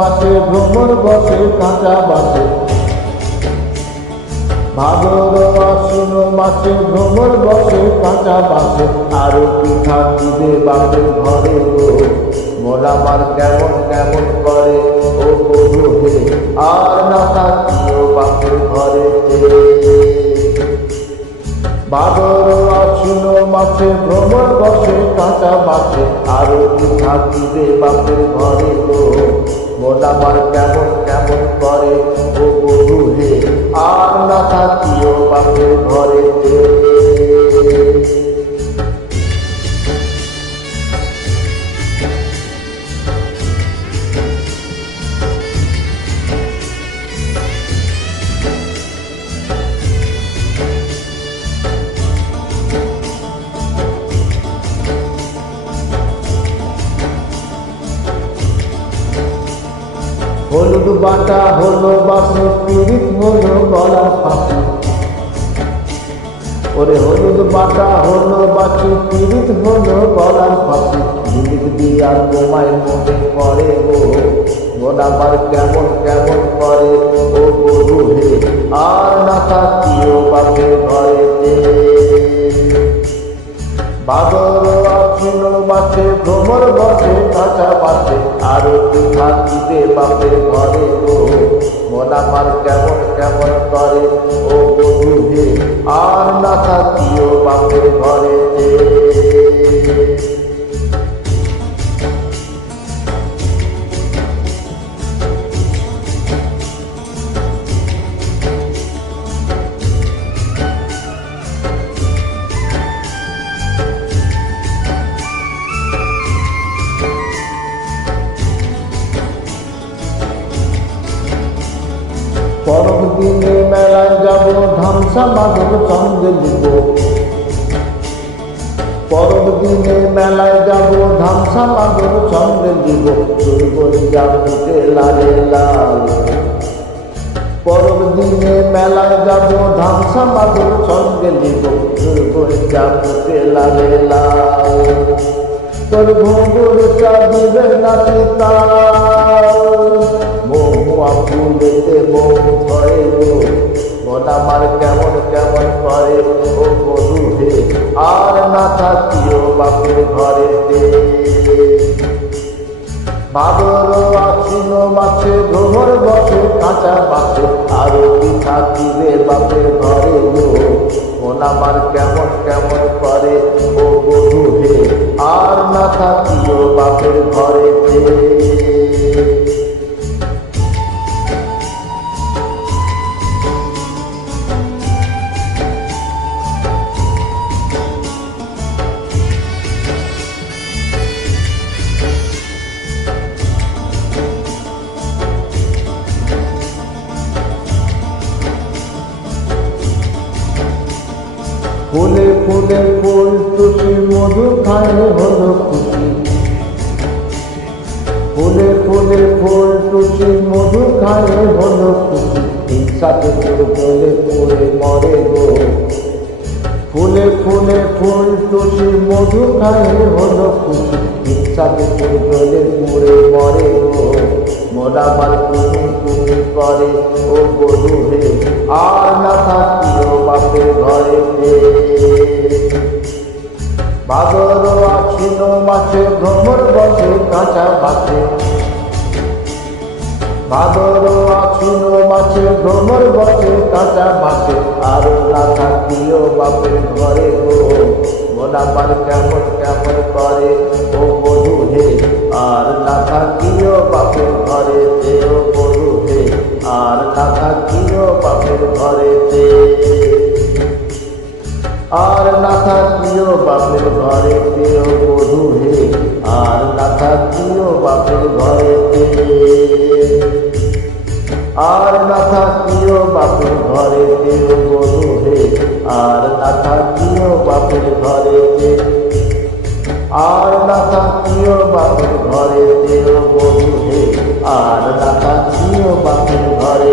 মাসে ভ্রমর বসে কাঁচা বাসে, ভাদর আশ্বিন মাসে ভ্রমর বসে কাঁচা বাসে। আরো কি থাকিবে বাপের ঘরে গো, মন আমার কেমন কেমন করে ও বধূ হে, আর না থাকিও বাপের ঘরে। ভাদর আশ্বিন মাসে ভ্রমর বসে কাঁচা বাসে, আরো কি থাকিবে বাপের ঘরে গো, মন আমার কেমন কেমন করে ও বধূ হে, আর না থাকিও বাপের ঘরে। হলুদ বাটা হলো বাসে, পিরিত হলো গলার ফাঁসি, ওরে হলুদ বাটা হলো বাসে, পিরিত হলো গলার ফাঁসি। ঝিলিক দিয়া তোমায় মনে পড়ে গো, মন আমার কেমন কেমন করে ও বধূ হে, আর না থাকিও বাপের ঘরে। ভাদর আশ্বিন মাসে ভ্রমর বসে কাঁচা বাসে, আরো কি থাকিবে বাপের ঘরে গো, মন আমার কেমন কেমন করে ও বধূ হে, আর না থাকিও বাপের ঘরে। পরব দিনে মেলায় যাব, ধামসা মাদক সঙ্গে দিব, পরব দিনে মেলায় যাব, ধামসা মাদক সঙ্গে দিব। চুরি করে যাবুকে লালে লাল, পরব দিনে মেলায় যাব, ধামসা মাদক সঙ্গে দিব। চুরি করে যাবুকে লালে লাল, তোর ঘুঙুরটা দিবে নাকি তাল, মহুয়া ফুলেতে মহু ধরে গো, মন আমার কেমন কেমন করে ও বধূ হে, আর না থাকিও বাপের ঘরে। ভাদর আশ্বিন মাসে ভ্রমর বসে কাঁচা বাসে, আরো কি থাকিবে বাপের ঘরে গো, মন আমার কেমন কেমন করে ও বধূ হে, আর না থাকিও বাপের ঘরে। ফুলে ফুলে ফুল টুসি, মধু খায় হলো খুশি, ফুলে ফুলে ফুল টুসি, মধু খায় হলো খুশি। হিংসাতে তোর গলে পড়ে মরে গো, ফুলে ফুলে ফুল টুসি, মধু খায় হলো খুশি। হিংসাতে তোর গলে পড়ে মরে গো, মন আমার তুমি তুমি করে ও বধূ হে, আর না থাকিও বাপের ঘরে। ভাদর আশ্বিন মাসে ভ্রমর বসে কাঁচা বাসে, ভাদর আশ্বিন মাসে ভ্রমর বসে কাঁচা বাসে, আর না থাকিও বাপের ঘরে গো, মন আমার কেমন কেমন করে ও বধূ হে, আর না থাকিও বাপের ঘরে ও বধূ হে, আর না থাকিও বাপের ঘরে। আর না থাকিও বাপের ঘরে ও বধূ হে, আর না থাকিও বাপের ঘরে, আর না থাকিও বাপের ঘরে ও বধূ হে, আর না থাকিও বাপের ঘরে, আর না থাকিও বাপের ঘরে ও বধূ হে, আর না থাকিও বাপের ঘরে।